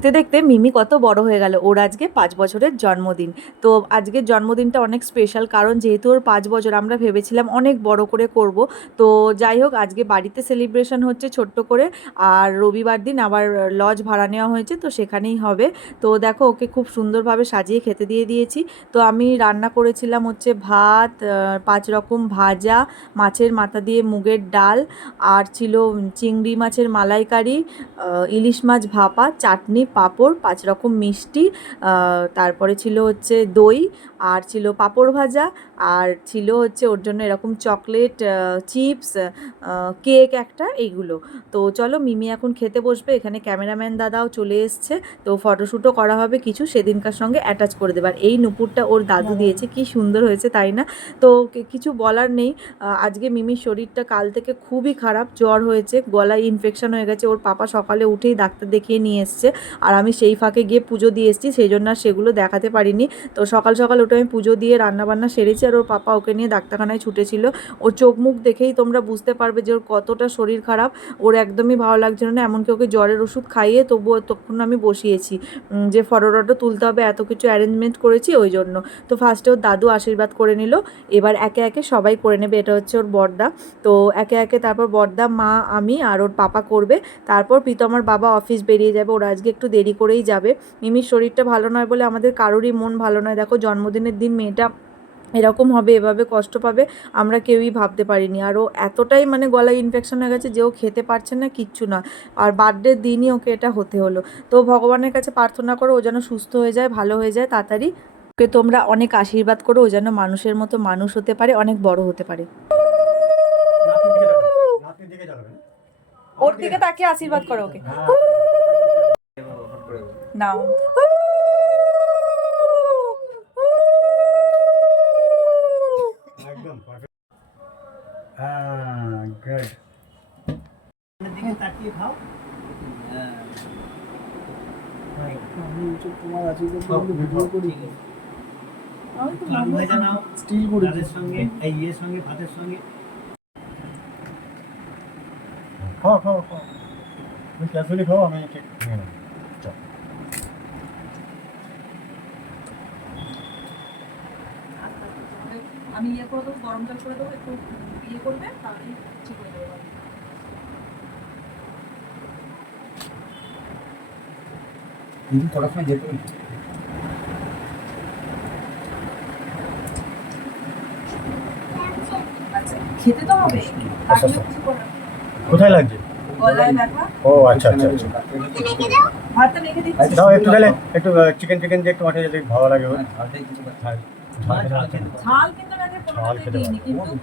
দেখতে দেখতে মিমি কত বড় হয়ে গেল। ওর আজকে পাঁচ বছরের জন্মদিন। তো আজকের জন্মদিনটা অনেক স্পেশাল কারণ যেহেতু ওর পাঁচ বছর আমরা ভেবেছিলাম অনেক বড় করে করব। তো যাই হোক, আজকে বাড়িতে সেলিব্রেশন হচ্ছে ছোট্ট করে। আর রবিবার দিন আবার লজ ভাড়া নেওয়া হয়েছে, তো সেখানেই হবে। তো দেখো, ওকে খুব সুন্দরভাবে সাজিয়ে খেতে দিয়ে দিয়েছি। তো আমি রান্না করেছিলাম হচ্ছে ভাত পাঁচ রকম ভাজা, মাছের মাথা দিয়ে মুগের ডাল, আর ছিল চিংড়ি মাছের মালাইকারি ইলিশ মাছ ভাপা, চাটনি পাঁপড় পাঁচ রকম মিষ্টি তারপরে ছিল হচ্ছে দই আর ছিল পাঁপড় ভাজা আর ছিল হচ্ছে ওর জন্য এরকম চকলেট চিপস কেক একটা এইগুলো। তো চলো মিমি এখন খেতে বসবে এখানে ক্যামেরাম্যান দাদাও চলে এসছে তো ফটোশ্যুটও করা হবে কিছু সেদিনকার সঙ্গে অ্যাটাচ করে দেবার এই নুপুরটা ওর দাদু দিয়েছে কি সুন্দর হয়েছে তাই না? তো কিছু বলার নেই আজকে মিমির শরীরটা কাল থেকে খুবই খারাপ জ্বর হয়েছে গলায় ইনফেকশন হয়ে গেছে ওর পাপা সকালে উঠেই ডাক্তার দেখিয়ে নিয়ে এসছে। আর আমি সেই ফাঁকে গিয়ে পুজো দিয়ে এসেছি, সেই জন্য আর সেগুলো দেখাতে পারিনি। তো সকাল সকাল ওটা আমি পুজো দিয়ে রান্নাবান্না সেরেছি আর ওর পাপা ওকে নিয়ে ডাক্তারখানায় ছুটেছিল। ওর চোখ মুখ দেখেই তোমরা বুঝতে পারবে যে ওর কতটা শরীর খারাপ। ওর একদমই ভালো লাগছিল না, এমনকি ওকে জ্বরের ওষুধ খাইয়ে তবুও তখন আমি বসিয়েছি যে ফটোটা তুলতে হবে, এত কিছু অ্যারেঞ্জমেন্ট করেছি ওই জন্য। তো ফার্স্টে ওর দাদু আশীর্বাদ করে নিল, এবার একে একে সবাই করে নেবে, এটা হচ্ছে ওর বর্দা। তো একে একে তারপর বর্দা, মা, আমি আর ওর পাপা করবে। তারপর প্রীতম আমার বাবা অফিস বেরিয়ে যাবে, ওরা আজকে একটু দেরি করেই যাবে। মিমির শরীরটা ভালো নয় বলে আমাদের কারোরই মন ভালো নয়। দেখো জন্মদিনের দিন মেয়েটা এরকম হবে এভাবে কষ্ট পাবে আমরা কেউই ভাবতে পারিনি। আর ও এতটাই মানে গলায় ইনফেকশন হয়ে গেছে যে ও খেতে পারছে না কিচ্ছু না আর বার্থডের দিনই ওকে এটা হতে হলো। তো ভগবানের কাছে প্রার্থনা করো ও যেন সুস্থ হয়ে যায় ভালো হয়ে যায় তাড়াতাড়ি। ওকে তোমরা অনেক আশীর্বাদ করো ও যেন মানুষের মতো মানুষ হতে পারে অনেক বড় হতে পারে। ওর দিকে তাকিয়ে আশীর্বাদ করো ওকে। হ্যাঁ। নাও। একদম perfect. হ্যাঁ, দিকে তাকিয়ে খাও তোমার ভিডিও করি নাও স্টিল করি সঙ্গে এই ইয়ের সঙ্গে ভাতের সঙ্গে। খাও, খাও, খাও। তুমি carefully খাও, আমি ঠিক নিয়ে নেব। চল। আমি ইয়ে করে দেবো গরম জল করে দেবো একটু ইয়ে করবে তাহলে ঠিক হয়ে যাবে। সময় যেতে আচ্ছা খেতে তো হবে। আচ্ছা, আচ্ছা। কোথায় লাগছে ও আচ্ছা আচ্ছা আচ্ছা। ভাতটা রেখে দিচ্ছি দাও একটু তাহলে একটু চিকেন চিকেন দিয়ে একটু মাঠে যদি ভালো লাগে। কিছু ঝাল ঝাল খেতে আছে। ঝাল কিন্তু